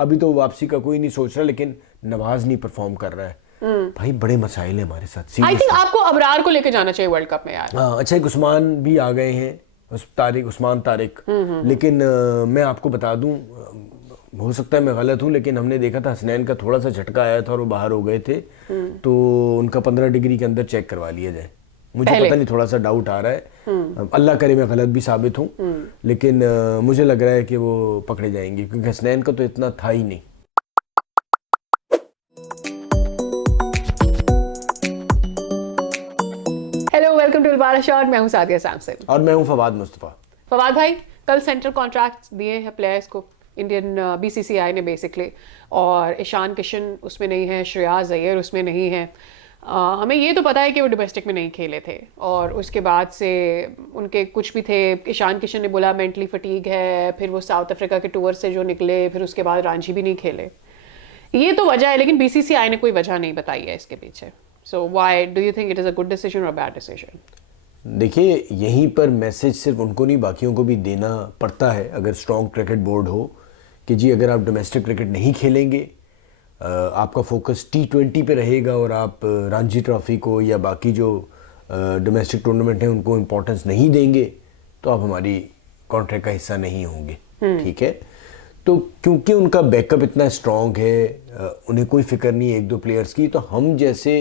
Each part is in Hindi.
अभी तो वापसी का कोई नहीं सोच रहा, लेकिन नवाज नहीं परफॉर्म कर रहा है। भाई बड़े मसाइल है हमारे साथ। आई थिंक आपको अबरार को लेके जाना चाहिए वर्ल्ड कप में यार। हाँ अच्छा, एक उस्मान भी आ गए हैं, उस्मान तारिक। लेकिन मैं आपको बता दूं, हो सकता है मैं गलत हूं, लेकिन हमने देखा था हसनैन का थोड़ा सा झटका आया था और वो बाहर हो गए थे, तो उनका 15 डिग्री के अंदर चेक करवा लिया जाए। मुझे पता नहीं, थोड़ा सा डाउट आ रहा है, अल्लाह करे मैं गलत भी साबित हूं, लेकिन मुझे लग रहा है कि वो पकड़े जाएंगे, क्योंकि हसनैन का तो इतना था ही नहीं। हेलो, वेलकम टू बारा शॉट। मैं हूं सादिया सैमसन और मैं हूं फवाद मुस्तफा। फवाद भाई, कल सेंट्रल कॉन्ट्रैक्ट दिए हैं प्लेयर्स को इंडियन बीसीसीआई ने बेसिकली, और ईशान किशन उसमें नहीं है, श्रेयास अय्यर उसमें नहीं है। हमें ये तो पता है कि वो डोमेस्टिक में नहीं खेले थे, और उसके बाद से उनके कुछ भी थे। ईशान किशन ने बोला मेंटली फटीग है, फिर वो साउथ अफ्रीका के टूर से जो निकले, फिर उसके बाद रांची भी नहीं खेले। ये तो वजह है, लेकिन बीसीसीआई ने कोई वजह नहीं बताई है इसके पीछे। So why do you think it is a good decision और बैड डिसीजन? देखिए, यहीं पर मैसेज सिर्फ उनको नहीं बाकियों को भी देना पड़ता है, अगर स्ट्रॉन्ग क्रिकेट बोर्ड हो, कि जी अगर आप डोमेस्टिक क्रिकेट नहीं खेलेंगे, आपका फोकस T20 पे रहेगा और आप रणजी ट्रॉफी को या बाकी जो डोमेस्टिक टूर्नामेंट हैं उनको इम्पोर्टेंस नहीं देंगे, तो आप हमारी कॉन्ट्रैक्ट का हिस्सा नहीं होंगे। ठीक है, तो क्योंकि उनका बैकअप इतना स्ट्रॉन्ग है, उन्हें कोई फिक्र नहीं है एक दो प्लेयर्स की, तो हम जैसे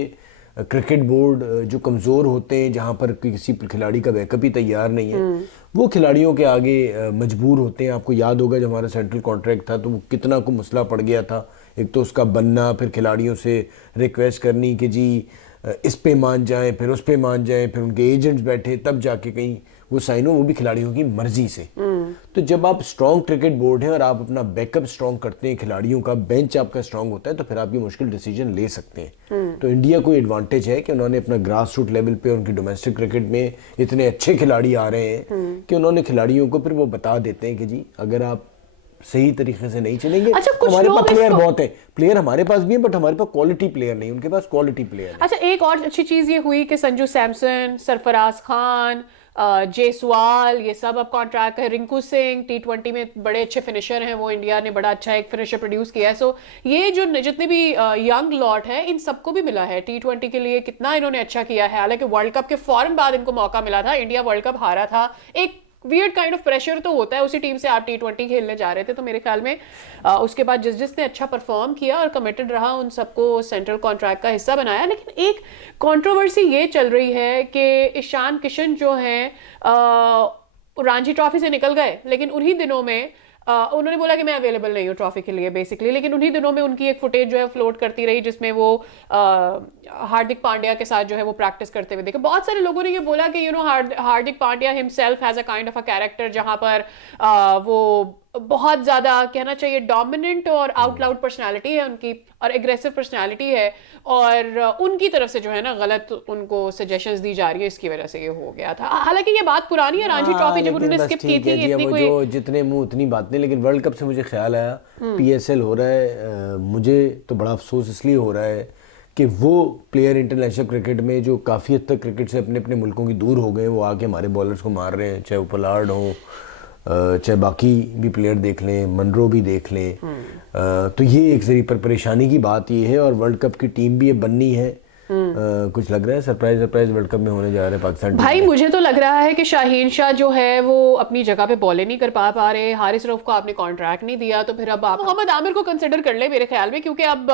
क्रिकेट बोर्ड जो कमज़ोर होते हैं, जहाँ पर किसी खिलाड़ी का बैकअप ही तैयार नहीं है, वो खिलाड़ियों के आगे मजबूर होते हैं। आपको याद होगा जब हमारा सेंट्रल कॉन्ट्रैक्ट था तो वो कितना को मसला पड़ गया था, एक तो उसका बनना, फिर खिलाड़ियों से रिक्वेस्ट करनी कि जी इस पे मान जाएं, फिर उस पे मान जाएं, फिर उनके एजेंट्स बैठे तब जाके कहीं वो साइन हो, वो भी खिलाड़ियों की मर्जी से। तो जब आप स्ट्रॉन्ग क्रिकेट बोर्ड है और आप अपना बैकअप स्ट्रॉन्ग करते हैं, खिलाड़ियों का बेंच आपका स्ट्रॉन्ग होता है, तो फिर आप ये मुश्किल डिसीजन ले सकते हैं। तो इंडिया को एडवांटेज है कि उन्होंने अपना ग्रास रूट लेवल पे, उनकी डोमेस्टिक क्रिकेट में इतने अच्छे खिलाड़ी आ रहे हैं कि उन्होंने खिलाड़ियों को फिर वो बता देते हैं कि जी अगर आप सही तरीके से नहीं चलेंगे, अच्छा, तो हमारे पास प्लेयर बहुत है। प्लेयर हमारे पास भी है, बट हमारे पास क्वालिटी प्लेयर नहीं, उनके पास क्वालिटी प्लेयर है। अच्छा, एक और अच्छी चीज ये हुई कि संजू सैमसन, सरफराज खान, जेसवाल, ये सब अब कॉन्ट्रैक्ट है। रिंकू सिंह T20 में बड़े अच्छे फिनिशर हैं, वो इंडिया ने बड़ा अच्छा एक फिनिशर प्रोड्यूस किया है। सो ये जो जितने भी यंग लॉट है, इन सबको भी मिला है T20 के लिए, कितना इन्होंने अच्छा किया है। हालांकि वर्ल्ड कप के फौरन बाद इनको मौका मिला था, इंडिया वर्ल्ड कप हारा था, एक वियर्ड काइंड ऑफ प्रेशर तो होता है, उसी टीम से आप T20 खेलने जा रहे थे। तो मेरे ख्याल में उसके बाद जिसने अच्छा परफॉर्म किया और कमिटेड रहा, उन सबको सेंट्रल कॉन्ट्रैक्ट का हिस्सा बनाया। लेकिन एक कंट्रोवर्सी ये चल रही है कि ईशान किशन जो हैं रणजी ट्रॉफी से निकल गए, लेकिन उन्हीं दिनों में उन्होंने बोला कि मैं अवेलेबल नहीं हूँ ट्रॉफी के लिए बेसिकली, लेकिन उन्हीं दिनों में उनकी एक फुटेज जो है फ्लोट करती रही, जिसमें वो हार्दिक पांड्या के साथ जो है वो प्रैक्टिस करते हुए देखे। बहुत सारे लोगों ने ये बोला कि Hardik Pandya himself has a kind of a character, जहां पर वो बहुत ज्यादा कहना चाहिए डोमिनेंट और आउट लाउड पर्सनैलिटी है उनकी, और एग्रेसिव पर्सनैलिटी है, और उनकी तरफ से जो है ना गलत उनको सजेशंस दी जा रही है, इसकी वजह से ये हो गया था। हालांकि ये बात पुरानी है, रणजी ट्रॉफी जब उन्होंने स्किप की थी, इतनी कोई जो जितने मुंह उतनी बात नहीं। लेकिन वर्ल्ड कप से मुझे ख्याल आया, PSL हो रहा है, मुझे तो बड़ा अफसोस इसलिए हो रहा है कि वो प्लेयर इंटरनेशनल क्रिकेट में जो काफ़ी हद तक क्रिकेट से अपने अपने मुल्कों की दूर हो गए, वो आके हमारे बॉलर्स को मार रहे हैं, चाहे वो पोलार्ड हो, चाहे बाकी भी प्लेयर देख लें, मनरो भी देख लें। तो ये एक जरिए पर परेशानी की बात ये है, और वर्ल्ड कप की टीम भी ये बननी है। कुछ लग रहा है सरप्राइज वर्ल्ड कप में होने जा रहा है पाकिस्तान भाई। मुझे तो लग रहा है कि शाहीन शाह जो है वो अपनी जगह पे बॉलिंग नहीं कर पा रहे। हारिस रऊफ को आपने कॉन्ट्रैक्ट नहीं दिया, तो फिर अब आप मोहम्मद आमिर को कंसिडर कर ले मेरे ख्याल में, क्योंकि अब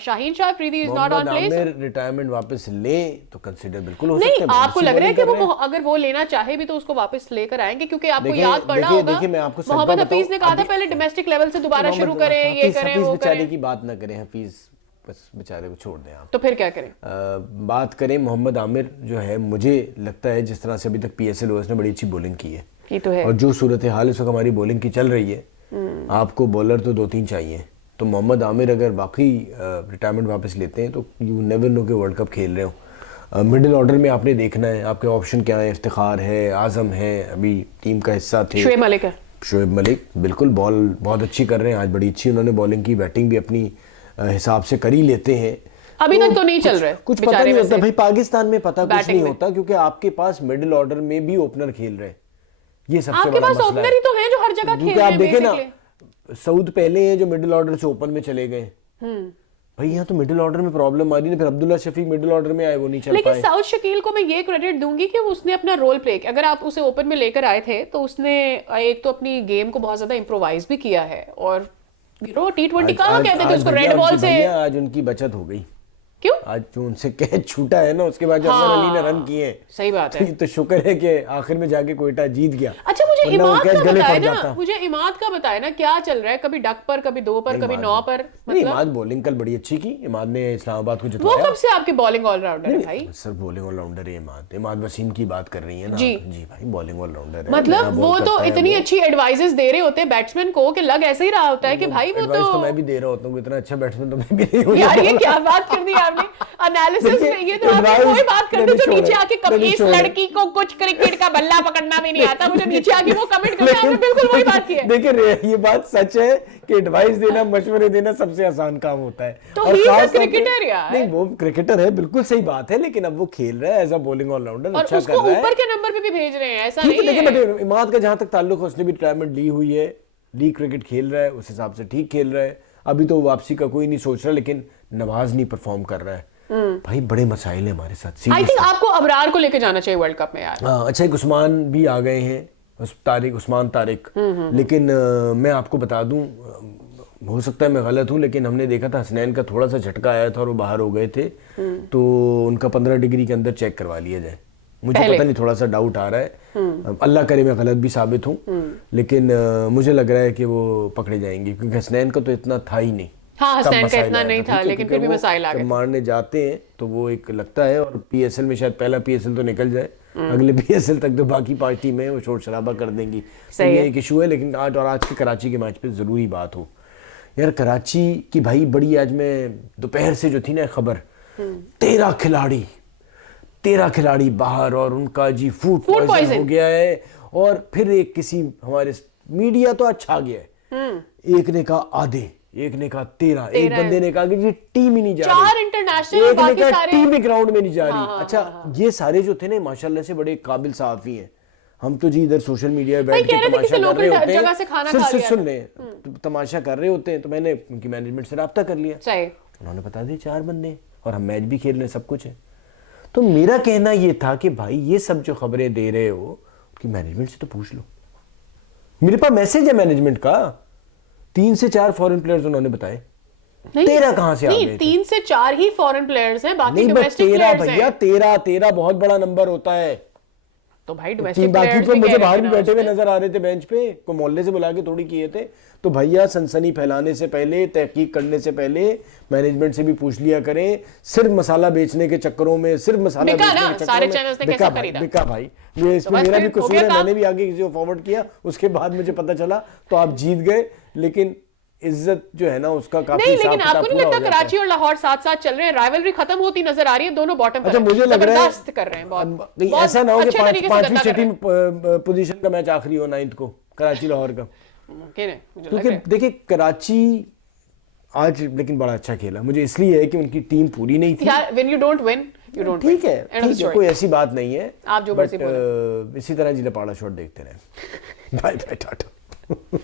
Shaheen Shah Afridi is not on place. Retirement वापस ले तो कंसिडर बिल्कुल हो सकता है। नहीं, आपको लग रहा है कि वो अगर वो लेना चाहे भी तो उसको वापस लेकर आएंगे? क्योंकि आपको याद पड़ा होगा मोहम्मद हफीज ने कहा था पहले डोमेस्टिक लेवल से दोबारा शुरू करें, ये करें वो करें। की बात ना करें, हफीज बस बेचारे को छोड़ दें आप। तो फिर क्या करें? बात करें मोहम्मद आमिर जो है, मुझे लगता है जिस तरह से अभी तक PSL ने बड़ी अच्छी बॉलिंग की है, ये तो है। और जो सूरत हाल इस वक्त हमारी बॉलिंग की चल रही है, आपको बॉलर तो 2-3 चाहिए। तो मोहम्मद आमिर अगर वाकई रिटायरमेंट वापस लेते हैं तो यू नेवर नो कि वर्ल्ड कप खेल रहे हो। मिडिल ऑर्डर में आपने देखना है आपके ऑप्शन क्या है। इफ्तिखार है, आजम है, अभी टीम का हिस्सा थे। शोएब मलिक बिल्कुल बॉल बहुत अच्छी कर रहे हैं, आज बड़ी अच्छी उन्होंने बॉलिंग की, बैटिंग भी अपनी हिसाब से कर ही लेते हैं। अभी तक तो नहीं चल रहा है, कुछ पता नहीं होता भाई, पाकिस्तान में पता कुछ नहीं होता, क्योंकि आपके पास मिडिल ऑर्डर में भी ओपनर खेल रहे हैं। ये सबसे आपके पास ओपनर ही तो है जो हर जगह खेल रहे हैं। आप देखें ना, सऊद पहले हैं जो मिडिल ऑर्डर से ओपन में चले गए। भाई यहाँ तो मिडिल ऑर्डर में प्रॉब्लम आ रही है, फिर अब्दुल्ला शफीक मिडिल ऑर्डर में आए, वो नहीं चल लेकिन पाए। साउथ शकील को मैं ये क्रेडिट दूंगी कि उसने अपना रोल प्ले किया। अगर आप उसे ओपन में लेकर आए थे तो उसने एक तो अपनी गेम को बहुत ज्यादा इम्प्रोवाइज भी किया है, और T20 कहाँ कहते थे उसको, रेड बॉल से। आज उनकी बचत हो गई। क्यों? आज जो उनसे कैच छूटा है ना, उसके बाद जो अजहर अली ने रन किए, सही बात है। तो शुक्र है कि आखिर में जाके कोयटा जीत गया। अच्छा मुझे वरना वो इमाद कैच का गले बताए पड़ ना, जाता। मुझे इमाद का बताए ना क्या चल रहा है, कभी डक पर, कभी 2 पर, कभी 9 पर, नहीं, मतलब इमाद बॉलिंग कल बड़ी अच्छी की। इमाद ने इस्लामाबाद को वो जितवाया। कब से आपके बॉलिंग ऑलराउंडर है भाई? सर बॉलिंग ऑलराउंडर है इमाद। इमाद वसीम की बात कर रही है ना जी। जी भाई, बॉलिंग ऑलराउंडर है। मतलब नया वो बॉल तो करता है इतनी वो। अच्छी एडवाइजेस दे रहे होते हैं बैट्समैन को कि लग ऐसे ही रहा होता है कि भाई वो एडवाइस तो मैं तो भी दे रहा होता हूँ, इतना अच्छा बैट्समैन तो मैं भी नहीं हूँ। यार ये क्या बात कर दी आपने एनालिसिस में। ये तो आपने वही बात करते जो नीचे आके कभी इस लड़की को कुछ क्रिकेट का बल्ला पकड़ना भी नहीं आता, मुझे नीचे आके वो कमेंट करते हैं, आपने बिल्कुल वही बात की है। देखिए ये बात सच है कि एडवाइस देना, मशवरे देना सबसे आसान काम होता है। तो और he is a खास तौर पे- cricketer यार। नहीं, वो क्रिकेटर है, बिल्कुल सही बात है, लेकिन अब वो खेल रहा है एज अ बॉलिंग ऑलराउंडर, और अच्छा कर उसको रहा है। ऊपर के नंबर पे भी भेज रहे हैं, ऐसा ठीक है, नहीं है। लेकिन इमाद का जहां तक ताल्लुक है, उसने भी रिटायरमेंट ली हुई है, लीग क्रिकेट खेल रहा है, उस हिसाब से ठीक खेल रहा है। अभी तो वापसी का कोई नहीं सोच रहा, लेकिन नवाज नहीं परफॉर्म कर रहा है। भाई बड़े मसाइल है हमारे साथ। आई थिंक आपको अबरार को लेके जाना चाहिए वर्ल्ड कप में यार। अच्छा, एक उस्मान भी आ गए हैं, उस्मान तारिक। लेकिन मैं आपको बता दूं, हो सकता है मैं गलत हूं, लेकिन हमने देखा था हसनैन का थोड़ा सा झटका आया था और वो बाहर हो गए थे, तो उनका 15 डिग्री के अंदर चेक करवा लिया जाए। मुझे पता नहीं, थोड़ा सा डाउट आ रहा है। अल्लाह करे मैं गलत भी साबित हूं, लेकिन मुझे लग रहा है कि वो पकड़े जाएंगे, क्योंकि हसनैन का तो इतना था ही नहीं। हाँ, तब हसनैन का मसाइल इतना आया नहीं था, था, ठीक है, लेकिन फिर क्योंकि भी वो मसाइल आ जब गए। मारने जाते हैं तो वो एक लगता है, और पीएसएल में शायद पहला पीएसएल तो निकल जाए, अगले पीएसएल तक तो बाकी 5 टीमें वो शोर शराबा कर देंगी। तो ये एक इशू है। लेकिन आज के कराची के मैच पे जरूरी बात हो यार, कराची की भाई बड़ी, आज मैं दोपहर से जो थी ना खबर, 13 खिलाड़ी बाहर, और उनका जी फूड पॉइजन हो गया है। और फिर एक किसी हमारे मीडिया तो अच्छा गया है, एक ने कहा आधे, एक ने कहा 13, एक बंदे ने कहा कि जी टीम ही नहीं जा रही, 4 इंटरनेशनल, एक ने बाकी कहा सारे टीम ही ग्राउंड में नहीं जा रही। अच्छा, ये सारे जो थे ना माशाल्लाह से बड़े काबिल सहाफी हैं। हम तो जी इधर सोशल मीडिया पे बैठ के तमाशा कर रहे होते जगह से खाना खा हैं, लिया सुन ले, तमाशा कर रहे होते हैं। तो मैंने उनकी मैनेजमेंट से राब्ता कर लिया, सही, उन्होंने बता दिया 4 बंदे, और हम मैच भी खेल रहे हैं, सब कुछ है। तो मेरा कहना ये था कि भाई ये सब जो खबरें दे रहे हो, उनकी मैनेजमेंट से तो पूछ लो। मेरे पास मैसेज है मैनेजमेंट का, 3 से 4 फॉरेन प्लेयर्स उन्होंने बताए। 13 कहां से आ गए थे? 3 से 4 ही फॉरेन प्लेयर्स हैं, बाकी नहीं, डोमेस्टिक 13 प्लेयर्स भैया, हैं। 13 बहुत बड़ा नंबर होता है। तो भाई डोमेस्टिक बाकी प्लेयर्स तो भी मुझे कह बाहर रहे भी हैं ना बैठे हुए उसमें। नजर आ रहे थे बेंच पे, को मोहल्ले से बुला के थोड़ी किए थे। तो भैया सनसनी फैलाने से पहले, तहकीक करने से पहले मैनेजमेंट से भी पूछ लिया करें। सिर्फ मसाला बेचने के चक्करों में, सिर्फ मसाला बिका बेचने ना, के चक्करों सारे में चैनल्स ने बिका कैसे भाई, खरीदा? बिका भाई। ये इसमें बस मेरा फिर भी हो कसूर गया है, काम। मैंने भी आगे किसी को फॉरवर्ड किया, उसके बाद मुझे पता चला, तो आप जीत गए। लेकिन इज्जत जो है ना उसका काफी नहीं, हिसाब लेकिन किताब आपको नहीं पूरा हो लगता जाता है। कराची और लाहौर साथ साथ चल रहे हैं, राइवलरी खत्म होती नजर आ रही है, दोनों बॉटम पर अच्छा, हैं। मुझे लग रहा है जबरदस्त कर रहे हैं बहुत, नहीं, बहुत ऐसा ना हो कि अच्छे तरीके से 5वीं धंधा कर रहे सिटिंग पोजीशन का मैच आखिरी हो 9th को कराची लाहौर का। हैं। मुमकिन है, मुझे लग क्योंकि रहा है। देखिए कराची आज लेकिन बड़ा अच्छा खेला, मुझे इसलिए है कि उनकी टीम पूरी नहीं थी। यार when you don't win, you don't ठीक win. है, End of the ठीक है, story. कोई ऐसी बात नहीं है। आप जो मर्जी But, इसी तरह जिला पाड़ा शॉट देखते रहे। Bye bye, Tata.